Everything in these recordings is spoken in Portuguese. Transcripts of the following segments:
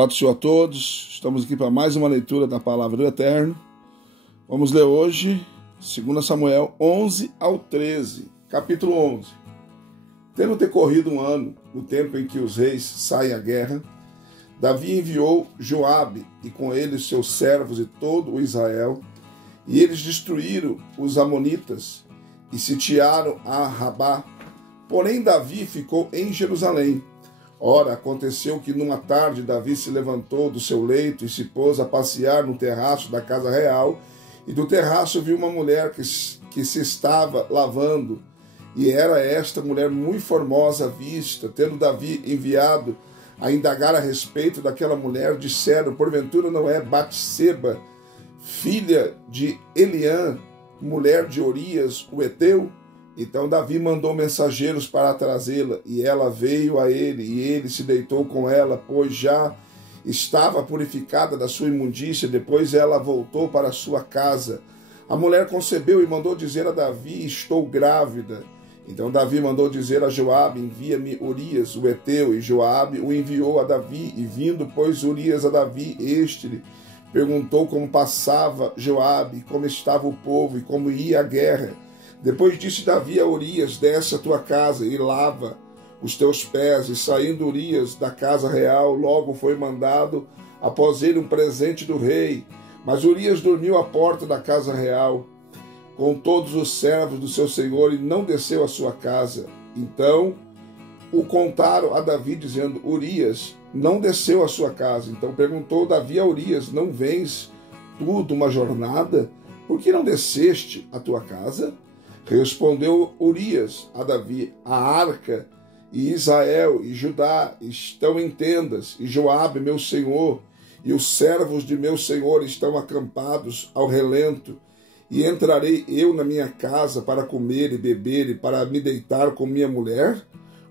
Paz do Senhor a todos, estamos aqui para mais uma leitura da Palavra do Eterno. Vamos ler hoje 2 Samuel 11 ao 13, capítulo 11. Tendo decorrido um ano, no tempo em que os reis saem à guerra, Davi enviou Joabe e com ele seus servos e todo o Israel, e eles destruíram os amonitas e sitiaram a Rabá. Porém Davi ficou em Jerusalém. Ora, aconteceu que numa tarde Davi se levantou do seu leito e se pôs a passear no terraço da casa real, e do terraço viu uma mulher que se estava lavando, e era esta mulher muito formosa à vista. Tendo Davi enviado a indagar a respeito daquela mulher, disseram: porventura não é Batseba, filha de Eliã, mulher de Urias, o heteu? Então Davi mandou mensageiros para trazê-la, e ela veio a ele, e ele se deitou com ela, pois já estava purificada da sua imundícia. Depois ela voltou para sua casa. A mulher concebeu e mandou dizer a Davi: estou grávida. Então Davi mandou dizer a Joabe: envia-me Urias, o heteu. E Joabe o enviou a Davi, e vindo, pois, Urias a Davi, este lhe perguntou como passava Joabe, como estava o povo e como ia a guerra. Depois disse Davi a Urias: desce a tua casa e lava os teus pés. E saindo Urias da casa real, logo foi mandado após ele um presente do rei. Mas Urias dormiu à porta da casa real, com todos os servos do seu senhor, e não desceu à sua casa. Então o contaram a Davi, dizendo: Urias não desceu à sua casa. Então perguntou Davi a Urias: não vens tu de uma jornada? Por que não desceste à tua casa? Respondeu Urias a Davi: a arca e Israel e Judá estão em tendas, e Joabe, meu senhor, e os servos de meu senhor estão acampados ao relento. E entrarei eu na minha casa para comer e beber e para me deitar com minha mulher?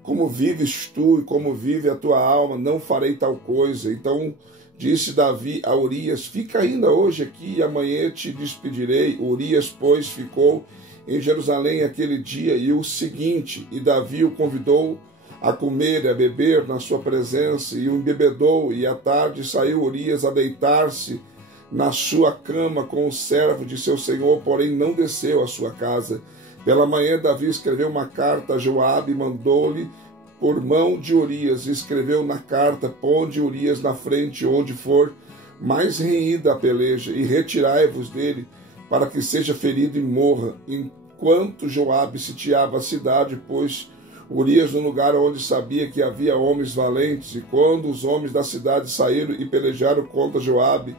Como vives tu e como vive a tua alma, não farei tal coisa. Então disse Davi a Urias: fica ainda hoje aqui e amanhã te despedirei. Urias, pois, ficou em Jerusalém aquele dia e o seguinte, e Davi o convidou a comer e a beber na sua presença, e o embebedou, e à tarde saiu Urias a deitar-se na sua cama com o servo de seu senhor, porém não desceu à sua casa. Pela manhã Davi escreveu uma carta a Joabe e mandou-lhe por mão de Urias, e escreveu na carta: ponde Urias na frente onde for mais renhida a peleja, e retirai-vos dele, para que seja ferido e morra. Enquanto Joabe sitiava a cidade, pôs Urias no lugar onde sabia que havia homens valentes, e quando os homens da cidade saíram e pelejaram contra Joabe,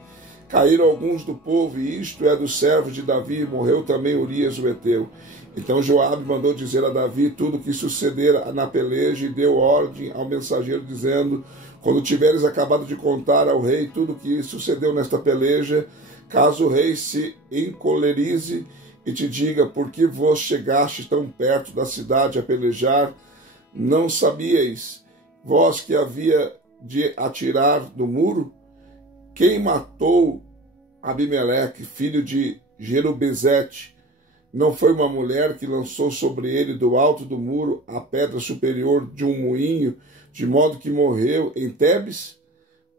caíram alguns do povo, e isto é dos servos de Davi, e morreu também Urias o heteu. Então Joabe mandou dizer a Davi tudo o que sucedera na peleja, e deu ordem ao mensageiro, dizendo: quando tiveres acabado de contar ao rei tudo o que sucedeu nesta peleja, caso o rei se encolerize e te diga: por que vos chegaste tão perto da cidade a pelejar? Não sabíeis vós que havia de atirar do muro? Quem matou Abimeleque, filho de Jerubezete? Não foi uma mulher que lançou sobre ele do alto do muro a pedra superior de um moinho, de modo que morreu em Tebes?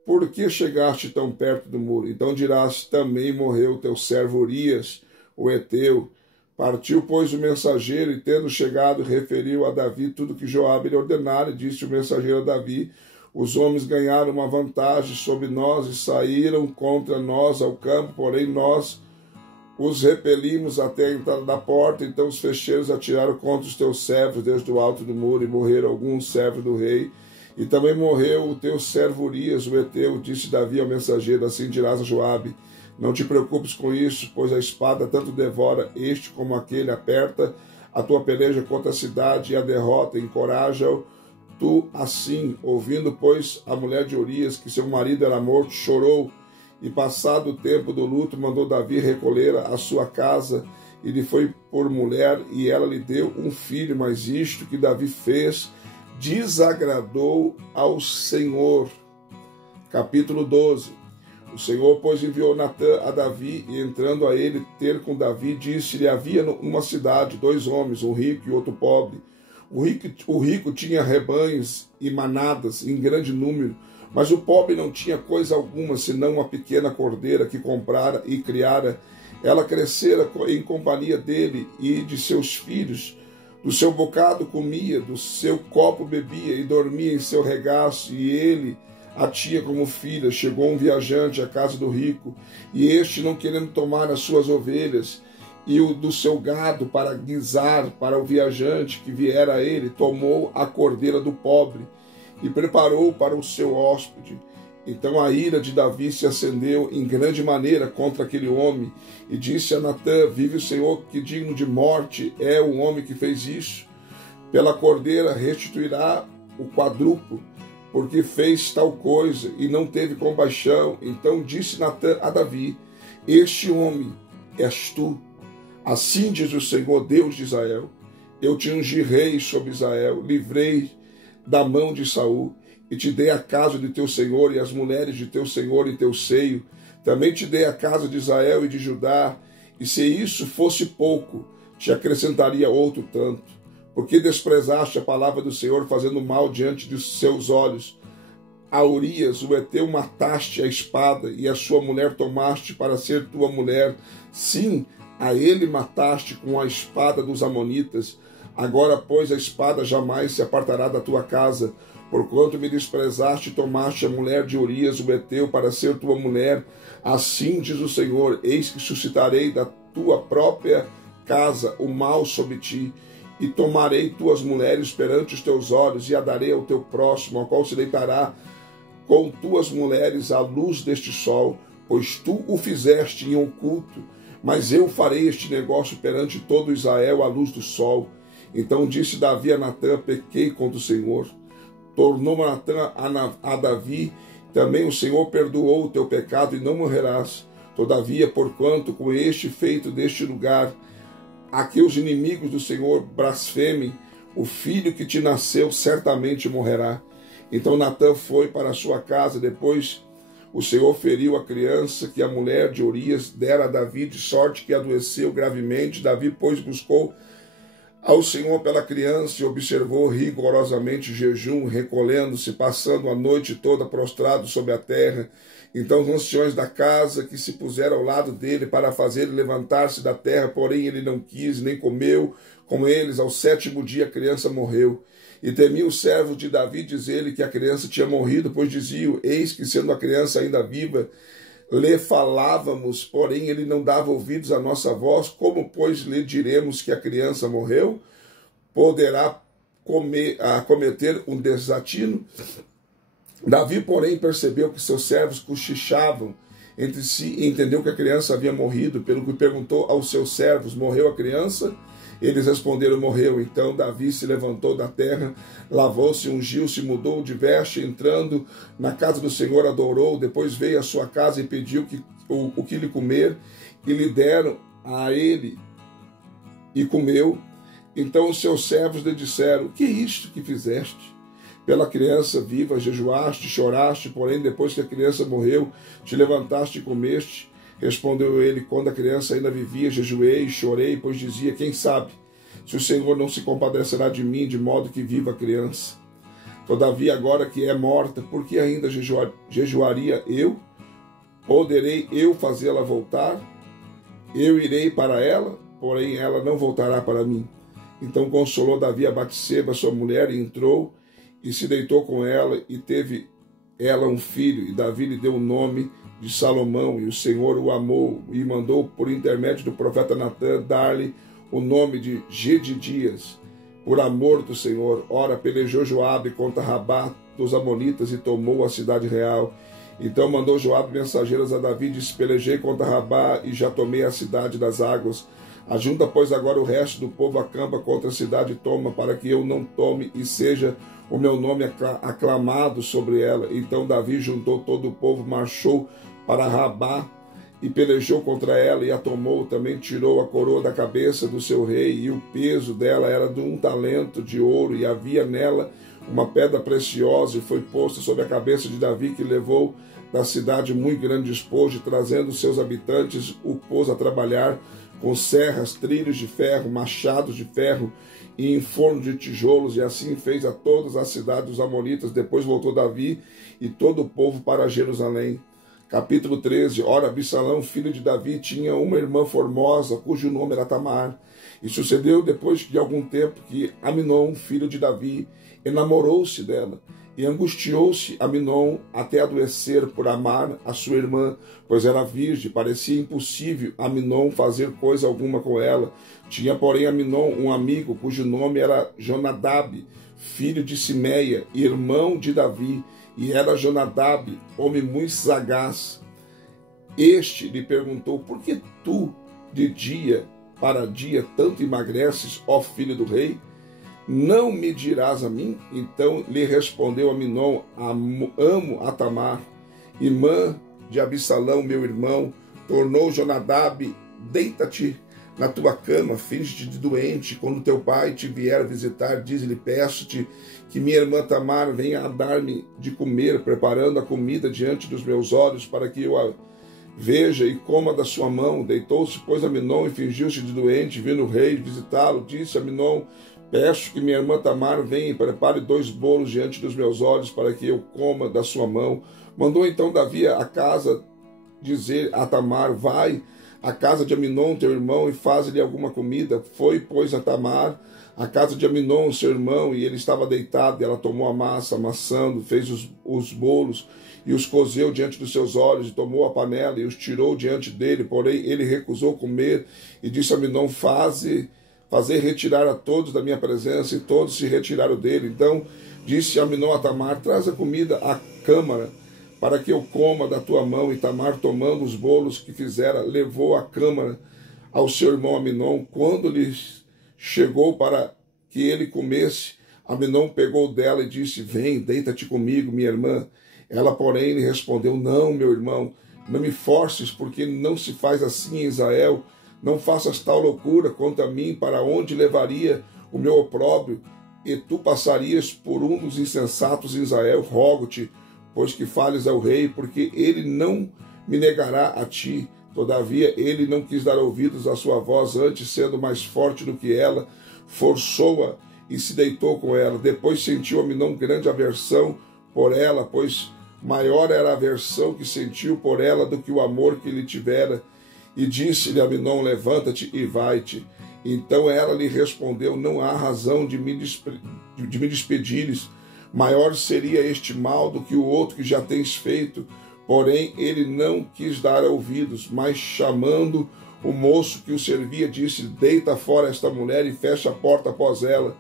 Por que chegaste tão perto do muro? Então dirás: também morreu teu servo Urias, o heteu. Partiu, pois, o mensageiro, e tendo chegado, referiu a Davi tudo que Joabe lhe ordenara, e disse o mensageiro a Davi: os homens ganharam uma vantagem sobre nós e saíram contra nós ao campo, porém nós os repelimos até a entrada da porta. Então os fecheiros atiraram contra os teus servos desde o alto do muro, e morreram alguns servos do rei. E também morreu o teu servo Urias, o heteu. Disse Davi ao mensageiro: assim dirás a Joabe: não te preocupes com isso, pois a espada tanto devora este como aquele. Aperta a tua peleja contra a cidade e a derrota, encoraja-o tu assim. Ouvindo, pois, a mulher de Urias que seu marido era morto, chorou, e passado o tempo do luto, mandou Davi recolher a sua casa, e lhe foi por mulher, e ela lhe deu um filho. Mas isto que Davi fez desagradou ao Senhor. Capítulo 12. O Senhor, pois, enviou Natã a Davi, e entrando a ele ter com Davi, disse-lhe: havia numa cidade 2 homens, um rico e outro pobre. O rico tinha rebanhos e manadas em grande número, Mas o pobre não tinha coisa alguma, senão uma pequena cordeira que comprara e criara. Ela crescera em companhia dele e de seus filhos. Do seu bocado comia, do seu copo bebia e dormia em seu regaço, e ele a tinha como filha. Chegou um viajante à casa do rico, e este, não querendo tomar as suas ovelhas e o do seu gado para guisar para o viajante que viera a ele, tomou a cordeira do pobre e preparou para o seu hóspede. Então a ira de Davi se acendeu em grande maneira contra aquele homem, e disse a Natã: vive o Senhor, que digno de morte é o homem que fez isso. Pela cordeira restituirá o quadruplo, porque fez tal coisa e não teve compaixão. Então disse Natã a Davi: este homem és tu. Assim diz o Senhor, Deus de Israel: eu te ungi rei sobre Israel, livrei da mão de Saul, e te dei a casa de teu senhor e as mulheres de teu senhor em teu seio. Também te dei a casa de Israel e de Judá, e se isso fosse pouco, te acrescentaria outro tanto. Porque desprezaste a palavra do Senhor, fazendo mal diante dos seus olhos. A Urias, o heteu, mataste a espada, e a sua mulher tomaste para ser tua mulher. Sim, a ele mataste com a espada dos amonitas. Agora, pois, a espada jamais se apartará da tua casa, porquanto me desprezaste e tomaste a mulher de Urias, o heteu, para ser tua mulher. Assim diz o Senhor: eis que suscitarei da tua própria casa o mal sobre ti, e tomarei tuas mulheres perante os teus olhos, e a darei ao teu próximo, ao qual se deitará com tuas mulheres à luz deste sol, pois tu o fizeste em oculto, mas eu farei este negócio perante todo Israel à luz do sol. Então disse Davi a Natã: pequei contra o Senhor. Tornou Natã a Davi: também o Senhor perdoou o teu pecado e não morrerás. Todavia, porquanto com este feito deste lugar, a que os inimigos do Senhor blasfemem, o filho que te nasceu certamente morrerá. Então Natã foi para a sua casa. Depois o Senhor feriu a criança que a mulher de Urias dera a Davi, de sorte que adoeceu gravemente. Davi, pois, buscou ao Senhor pela criança e observou rigorosamente o jejum, recolhendo-se, passando a noite toda prostrado sobre a terra. Então os anciões da casa que se puseram ao lado dele para fazer ele levantar-se da terra, porém ele não quis, nem comeu com eles. Ao 7º dia a criança morreu. E temia os servos de Davi dizer-lhe que a criança tinha morrido, pois diziam: eis que, sendo a criança ainda viva, lhe falávamos, porém ele não dava ouvidos à nossa voz. Como, pois, lhe diremos que a criança morreu? Poderá cometer um desatino? Davi, porém, percebeu que seus servos cochichavam entre si e entendeu que a criança havia morrido, pelo que perguntou aos seus servos: morreu a criança? Eles responderam: morreu. Então Davi se levantou da terra, lavou-se, ungiu-se, mudou de veste, entrando na casa do Senhor, adorou. Depois veio à sua casa e pediu o que lhe comer, e lhe deram a ele, e comeu. Então os seus servos lhe disseram: que é isto que fizeste? Pela criança viva jejuaste, choraste, porém depois que a criança morreu, te levantaste e comeste. Respondeu ele: quando a criança ainda vivia, jejuei e chorei, pois dizia: quem sabe se o Senhor não se compadecerá de mim, de modo que viva a criança. Todavia, agora que é morta, por que ainda jejuaria eu? Poderei eu fazê-la voltar? Eu irei para ela, porém ela não voltará para mim. Então consolou Davi a Batseba, sua mulher, e entrou e se deitou com ela, e teve ela um filho, e Davi lhe deu o nome de Salomão, e o Senhor o amou, e mandou por intermédio do profeta Natã dar-lhe o nome de Gedidias, por amor do Senhor. Ora, pelejou Joabe contra Rabá dos amonitas, e tomou a cidade real. Então mandou Joabe mensageiros a Davi, e disse: pelejei contra Rabá, e já tomei a cidade das águas. Ajunta, pois, agora o resto do povo, acampa contra a cidade, e toma, para que eu não tome, e seja o meu nome aclamado sobre ela. Então Davi juntou todo o povo, marchou para Rabá e pelejou contra ela, e a tomou. Também tirou a coroa da cabeça do seu rei, e o peso dela era de 1 talento de ouro, e havia nela uma pedra preciosa, e foi posta sobre a cabeça de Davi, que levou da cidade muito grande despojo, trazendo seus habitantes, o pôs a trabalhar com serras, trilhos de ferro, machados de ferro e em forno de tijolos, e assim fez a todas as cidades dos amonitas. Depois voltou Davi e todo o povo para Jerusalém. Capítulo 13. Ora, Absalão, filho de Davi, tinha uma irmã formosa, cujo nome era Tamar. E sucedeu, depois de algum tempo, que Aminon, filho de Davi, enamorou-se dela. E angustiou-se Aminon até adoecer por amar a sua irmã, pois era virgem. Parecia impossível Aminon fazer coisa alguma com ela. Tinha, porém, Aminon um amigo, cujo nome era Jonadab, filho de Simeia, irmão de Davi. E era Jonadab, homem muito sagaz. Este lhe perguntou: por que tu, de dia para dia, tanto emagreces, ó filho do rei? Não me dirás a mim? Então lhe respondeu Aminon: amo a Tamar, irmã de Absalão, meu irmão. Tornou Jonadab: deita-te na tua cama, finge-te de doente. Quando teu pai te vier visitar, diz-lhe: peço-te que minha irmã Tamar venha a dar-me de comer, preparando a comida diante dos meus olhos, para que eu a veja e coma da sua mão. Deitou-se, pois, Aminon, e fingiu-se de doente. Vindo o rei visitá-lo, disse Aminon: peço que minha irmã Tamar venha e prepare 2 bolos diante dos meus olhos, para que eu coma da sua mão. Mandou então Davi a casa dizer a Tamar: vai à casa de Aminon, teu irmão, e faz-lhe alguma comida. Foi, pois, a Tamar à casa de Aminon, seu irmão, e ele estava deitado, e ela tomou a massa, amassando, fez os bolos, e os cozeu diante dos seus olhos, e tomou a panela, e os tirou diante dele. Porém, ele recusou comer, e disse a Aminon: fazer retirar a todos da minha presença, e todos se retiraram dele. Então disse Aminon a Tamar: traz a comida à câmara, para que eu coma da tua mão. E Tamar, tomando os bolos que fizera, levou a câmara ao seu irmão Aminon. Quando lhe chegou para que ele comesse, Aminon pegou dela e disse: vem, deita-te comigo, minha irmã. Ela, porém, lhe respondeu: não, meu irmão, não me forces, porque não se faz assim em Israel. Não faças tal loucura quanto a mim, para onde levaria o meu opróbrio, e tu passarias por um dos insensatos em Israel. Rogo-te, pois que fales ao rei, porque ele não me negará a ti. Todavia ele não quis dar ouvidos à sua voz, antes, sendo mais forte do que ela, forçou-a e se deitou com ela. Depois sentiu Aminon grande aversão por ela, pois maior era a aversão que sentiu por ela do que o amor que lhe tivera. E disse-lhe Aminon: levanta-te e vai-te. Então ela lhe respondeu: não há razão de me despedires. Maior seria este mal do que o outro que já tens feito. Porém, ele não quis dar ouvidos, mas chamando o moço que o servia, disse: deita fora esta mulher e fecha a porta após ela.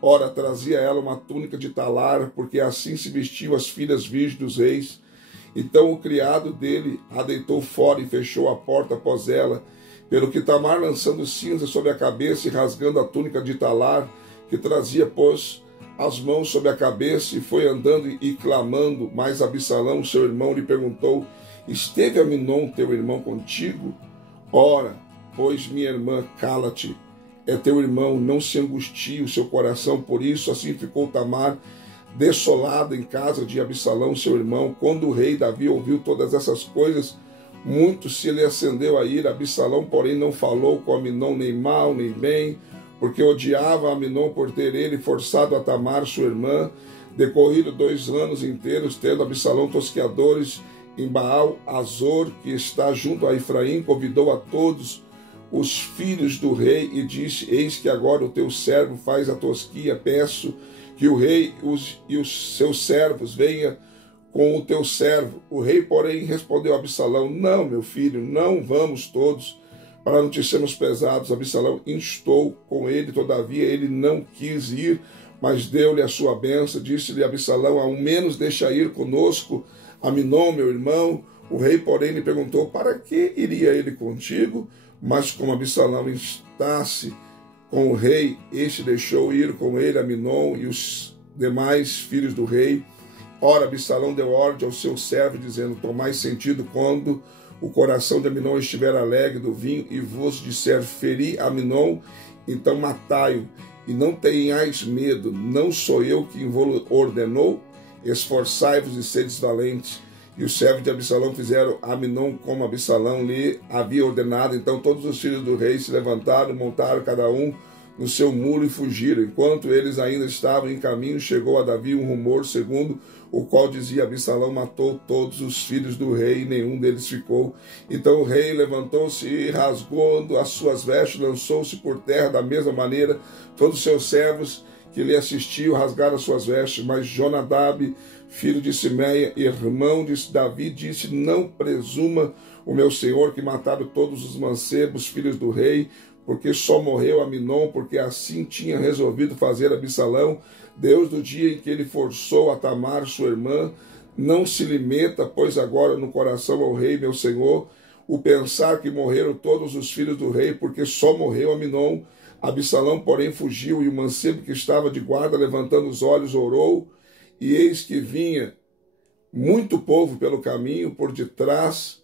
Ora, trazia ela uma túnica de talar, porque assim se vestiam as filhas virgens dos reis. Então o criado dele a deitou fora e fechou a porta após ela. Pelo que Tamar, lançando cinza sobre a cabeça e rasgando a túnica de talar que trazia, pôs as mãos sobre a cabeça e foi andando e clamando. Mas Absalão, seu irmão, lhe perguntou: esteve Aminon, teu irmão, contigo? Ora, pois, minha irmã, cala-te, é teu irmão, não se angustie o seu coração por isso. Assim ficou Tamar desolada em casa de Absalão, seu irmão. Quando o rei Davi ouviu todas essas coisas, muito se lhe acendeu a ira. Absalão, porém, não falou com Aminon nem mal nem bem, porque odiava Aminon por ter ele forçado a Tamar, sua irmã. Decorrido 2 anos inteiros, tendo Absalão tosqueadores em Baal-Azor, que está junto a Efraim, convidou a todos os filhos do rei e disse: eis que agora o teu servo faz a tosquia, peço que o rei e os seus servos venham com o teu servo. O rei, porém, respondeu a Absalão: não, meu filho, não vamos todos, para não te sermos pesados. Absalão instou com ele, todavia ele não quis ir, mas deu-lhe a sua bênção. Disse-lhe Absalão: ao menos deixa ir conosco Aminon, meu irmão. O rei, porém, lhe perguntou: para que iria ele contigo? Mas como Absalão estasse com o rei, este deixou ir com ele Aminon e os demais filhos do rei. Ora, Absalão deu ordem ao seu servo, dizendo: tomai sentido quando o coração de Aminon estiver alegre do vinho, e vos disser: feri Aminon, então matai-o. e não tenhais medo, não sou eu quem vos ordenou, esforçai-vos e sedes valentes. E os servos de Absalão fizeram a Amnon como Absalão lhe havia ordenado. Então todos os filhos do rei se levantaram, montaram cada um no seu mulo e fugiram. Enquanto eles ainda estavam em caminho, chegou a Davi um rumor, segundo o qual dizia: Absalão matou todos os filhos do rei e nenhum deles ficou. Então o rei levantou-se e, rasgando as suas vestes, lançou-se por terra. Da mesma maneira, todos os seus servos que lhe assistiam rasgaram as suas vestes. Mas Jonadab, filho de Simeia, irmão de Davi, disse: não presuma o meu senhor que mataram todos os mancebos, filhos do rei, porque só morreu Amnon, porque assim tinha resolvido fazer Absalão. Deus, do dia em que ele forçou a Tamar, sua irmã, não se lhe meta, pois agora no coração ao rei, meu senhor, o pensar que morreram todos os filhos do rei, porque só morreu Amnon. Absalão, porém, fugiu, e o mancebo que estava de guarda, levantando os olhos, orou, e eis que vinha muito povo pelo caminho, por detrás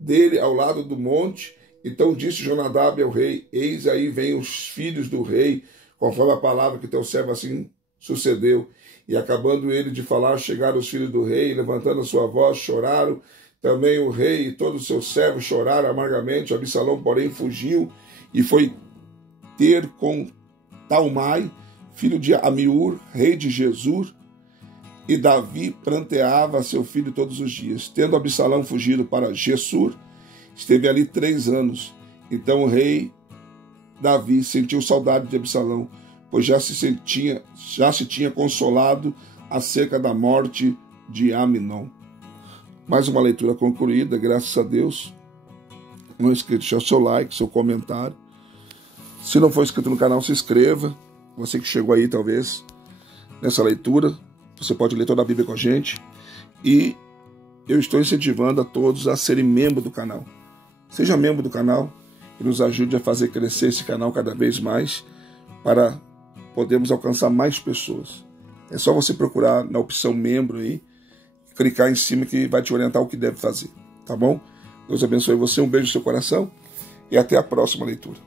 dele, ao lado do monte. Então disse Jonadab ao rei: eis aí vêm os filhos do rei, conforme a palavra que teu servo assim sucedeu. E acabando ele de falar, chegaram os filhos do rei, e levantando a sua voz, choraram. Também o rei e todos os seus servos choraram amargamente. Absalão, porém, fugiu e foi ter com Talmai, filho de Amiur, rei de Gesur, e Davi pranteava a seu filho todos os dias. Tendo Absalão fugido para Gesur, esteve ali 3 anos. Então o rei Davi sentiu saudade de Absalão, pois já se tinha consolado acerca da morte de Amnon. Mais uma leitura concluída, graças a Deus. Não esqueça de deixar o seu like, seu comentário. Se não for inscrito no canal, se inscreva. Você que chegou aí, talvez, nessa leitura, você pode ler toda a Bíblia com a gente. E eu estou incentivando a todos a serem membros do canal. Seja membro do canal e nos ajude a fazer crescer esse canal cada vez mais para podermos alcançar mais pessoas. É só você procurar na opção membro aí, clicar em cima que vai te orientar o que deve fazer. Tá bom? Deus abençoe você, um beijo no seu coração e até a próxima leitura.